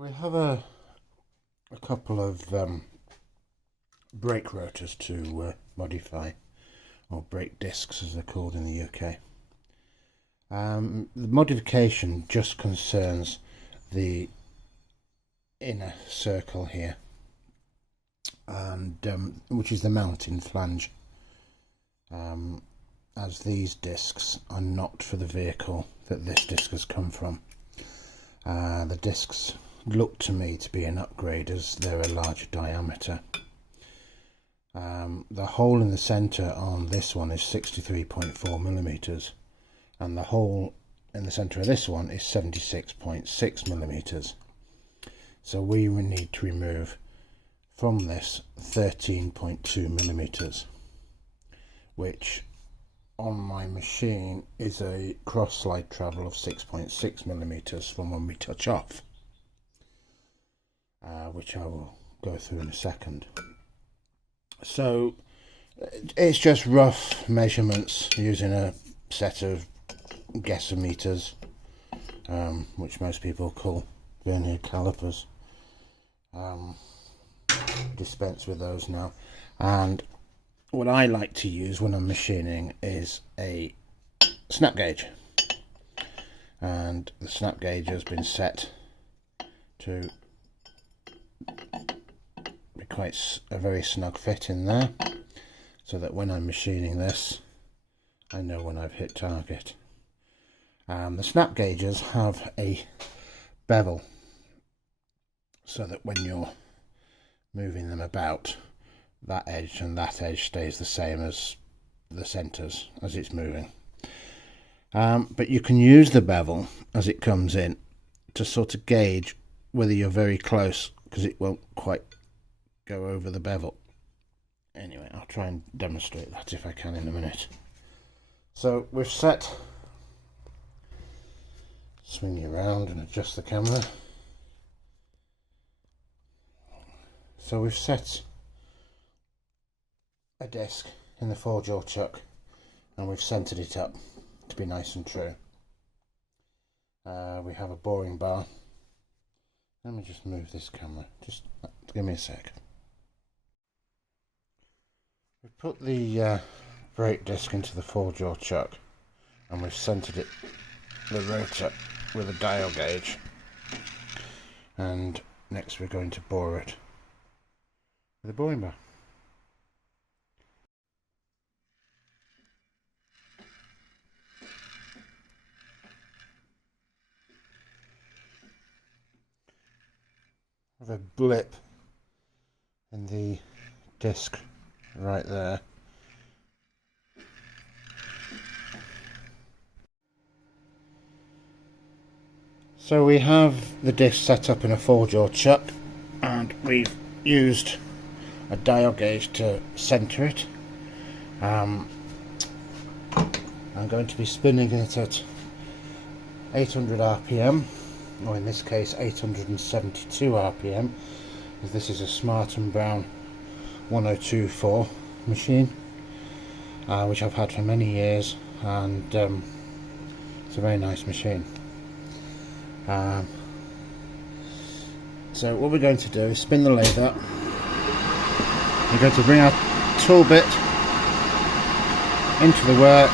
We have a couple of brake rotors to modify, or brake discs as they're called in the UK. The modification just concerns the inner circle here, and which is the mounting flange, as these discs are not for the vehicle that this disc has come from. The discs look to me to be an upgrade as they're a larger diameter. The hole in the centre on this one is 63.4 millimeters, and the hole in the centre of this one is 76.6 millimeters. So we need to remove from this 13.2 millimeters, which on my machine is a cross slide travel of 6.6 millimeters from when we touch off, which I will go through in a second. So it's just rough measurements using a set of guessometers, which most people call vernier calipers. Dispense with those now, and what I like to use when I'm machining is a snap gauge, and the snap gauge has been set to be quite a very snug fit in there, so that when I'm machining this I know when I've hit target. The snap gauges have a bevel, so that when you're moving them about, that edge and that edge stays the same as the centres as it's moving. But you can use the bevel as it comes in to sort of gauge whether you're very close, because it won't quite go over the bevel. Anyway, I'll try and demonstrate that if I can in a minute. So we've set, swing you around and adjust the camera. So we've set a disc in the 4-jaw chuck, and we've centered it up to be nice and true. We have a boring bar. Let me just move this camera, just give me a sec. We've put the brake disc into the 4-jaw chuck, and we've centered it, the rotor, with a dial gauge, and next we're going to bore it with a boring bar. Have a blip in the disc right there. So we have the disc set up in a 4-jaw chuck, and we've used a dial gauge to centre it. I'm going to be spinning it at 800 RPM, or in this case 872 RPM, as this is a Smart & Brown 1024 machine, which I've had for many years, and it's a very nice machine. So what we're going to do is spin the lathe up. We're going to bring our tool bit into the work,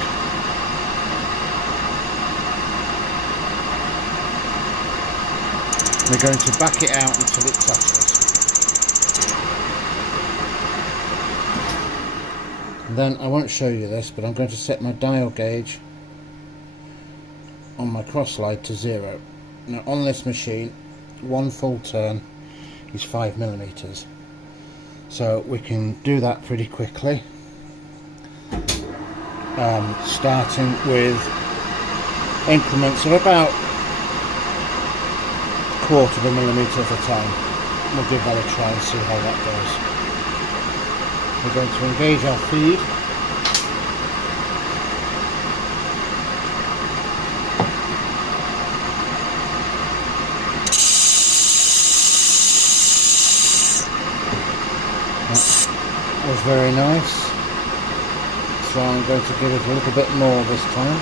we're going to back it out until it touches, and then I won't show you this, but I'm going to set my dial gauge on my cross slide to 0. Now on this machine, one full turn is 5 millimeters, so we can do that pretty quickly, starting with increments of about 1/4 millimeter at a time. We'll give that a try and see how that goes. We're going to engage our feed. That was very nice. So I'm going to give it a little bit more this time.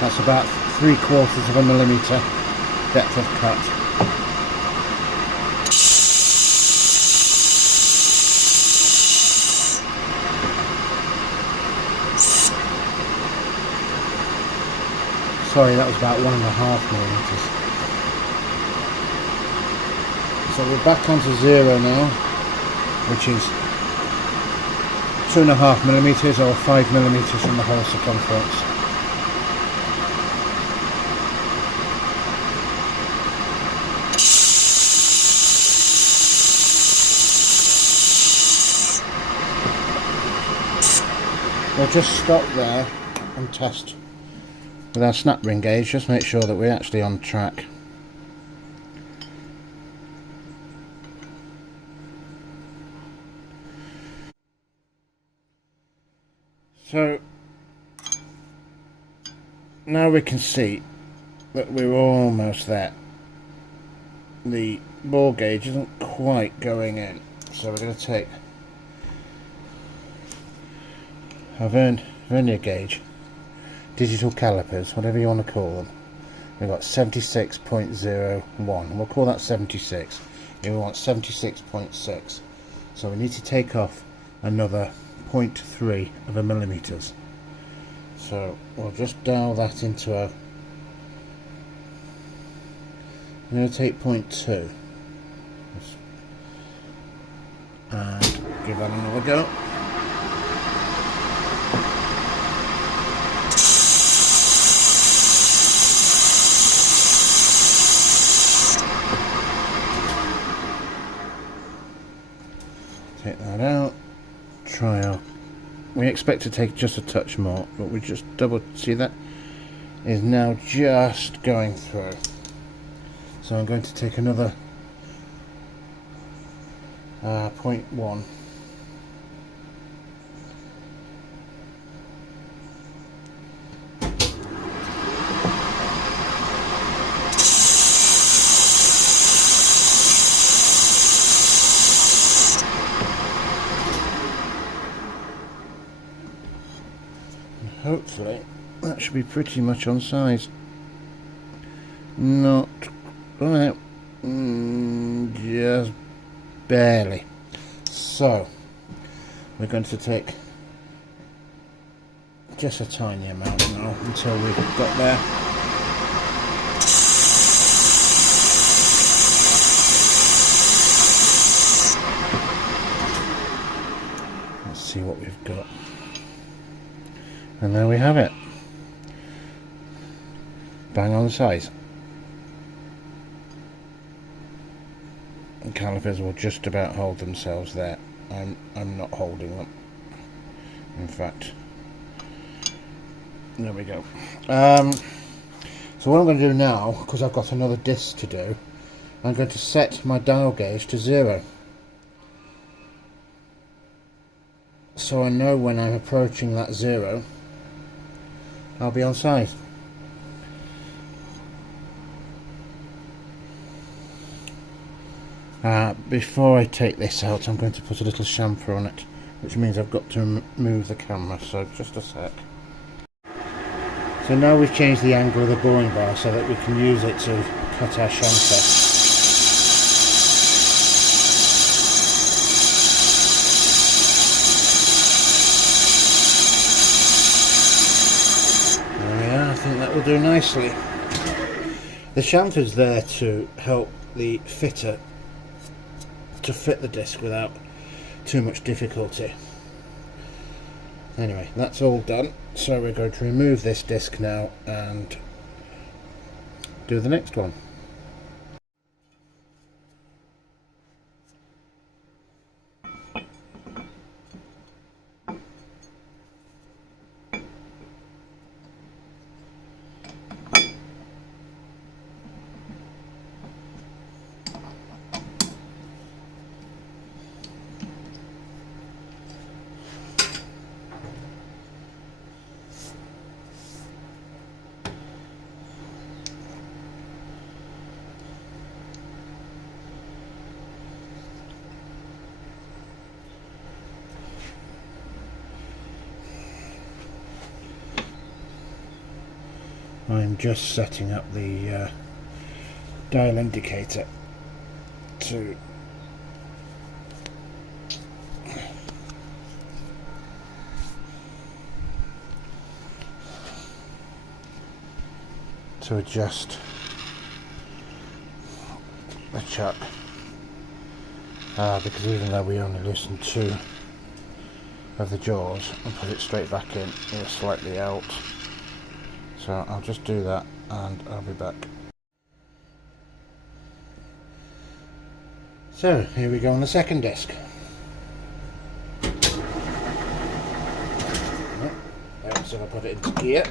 That's about 3/4 of a millimetre depth of cut. Sorry, that was about 1.5 millimetres. So we're back onto 0 now, which is 2.5 millimetres or 5 millimetres from the hole circumference. We'll just stop there and test with our snap ring gauge, just make sure that we're actually on track. So now we can see that we're almost there. The ball gauge isn't quite going in, so we're going to take our vernier gauge, digital calipers, whatever you want to call them. We've got 76.01, we'll call that 76. We want 76.6, so we need to take off another 0.3 of a millimetres. So we'll just dial that into a, I'm going to take 0.2 and give that another go. Take that out, try out. We expect to take just a touch more, but we just double, see that is now just going through. So I'm going to take another 0.1. Hopefully that should be pretty much on size. Not right, just barely. So we're going to take just a tiny amount now until we've got there. Let's see what we've got. And there we have it. Bang on size. The calipers will just about hold themselves there. I'm not holding them. In fact, there we go. So what I'm going to do now, because I've got another disc to do, I'm going to set my dial gauge to 0. So I know when I'm approaching that 0, I'll be on size. Before I take this out, I'm going to put a little chamfer on it, which means I've got to move the camera, so just a sec. So now we've changed the angle of the boring bar so that we can use it to cut our chamfer. I think that will do nicely. The chamfer's there to help the fitter to fit the disc without too much difficulty. Anyway, that's all done, so we're going to remove this disc now and do the next one. I'm just setting up the dial indicator to adjust the chuck, because even though we only loosened 2 of the jaws and put it straight back in, it was slightly out. So I'll just do that and I'll be back. So here we go on the second disc. So I'll put it into gear.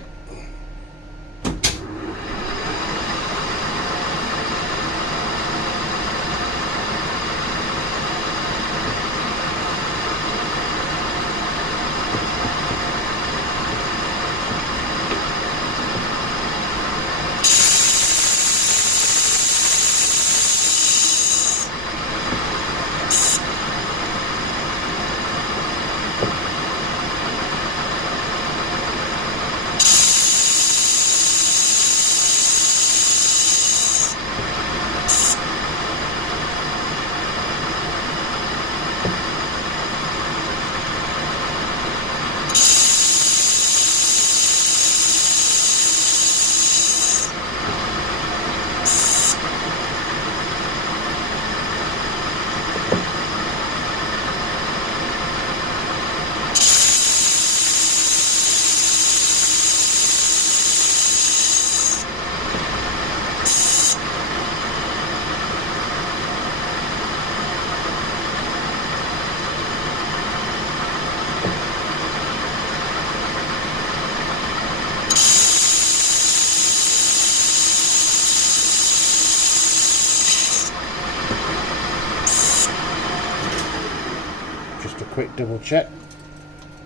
Quick double check,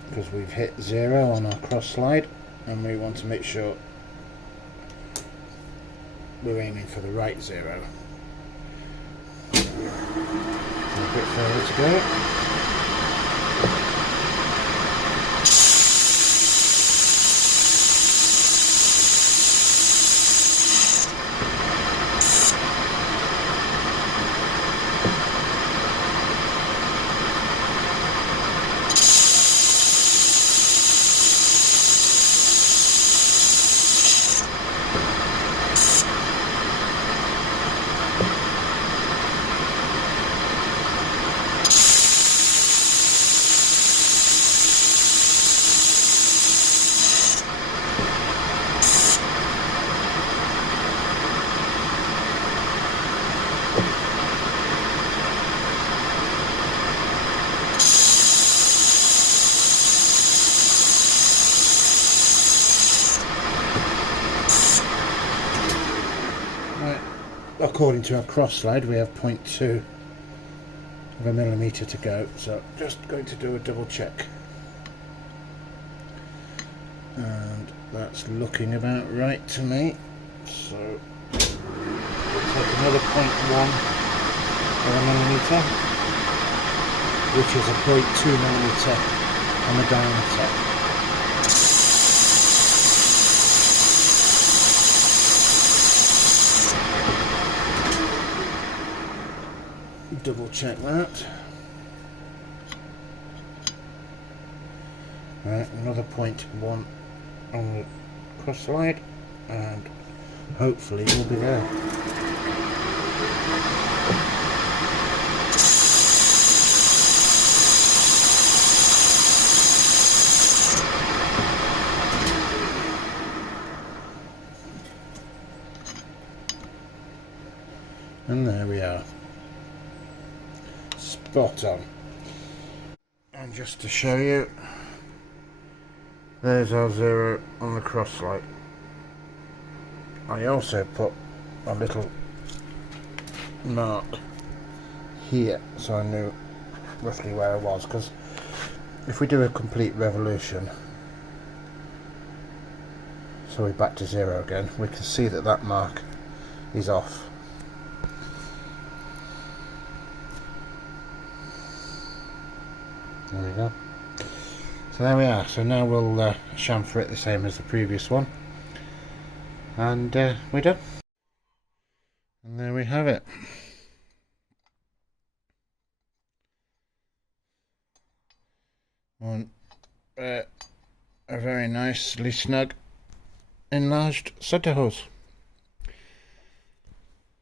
because we've hit 0 on our cross slide and we want to make sure we're aiming for the right 0. A bit further to go. According to our cross slide, we have 0.2 of a millimetre to go, so just going to do a double check, and that's looking about right to me. So we'll take another 0.1 of a millimetre, which is a 0.2 millimetre on the diameter. Double check that. Right, another 0.1 on the cross slide, and hopefully we'll be there. And there we are. Spot on. And just to show you, there's our 0 on the cross slide. I also put a little mark here so I knew roughly where I was, because if we do a complete revolution, so we're back to 0 again, we can see that that mark is off. There we go. So there we are. So now we'll chamfer it the same as the previous one. and we're done. And there we have it. A very nicely snug enlarged center hose.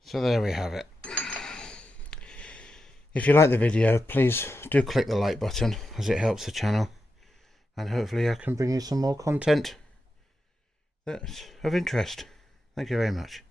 So there we have it. If you like the video, please do click the like button, as it helps the channel, and hopefully I can bring you some more content that's of interest. Thank you very much.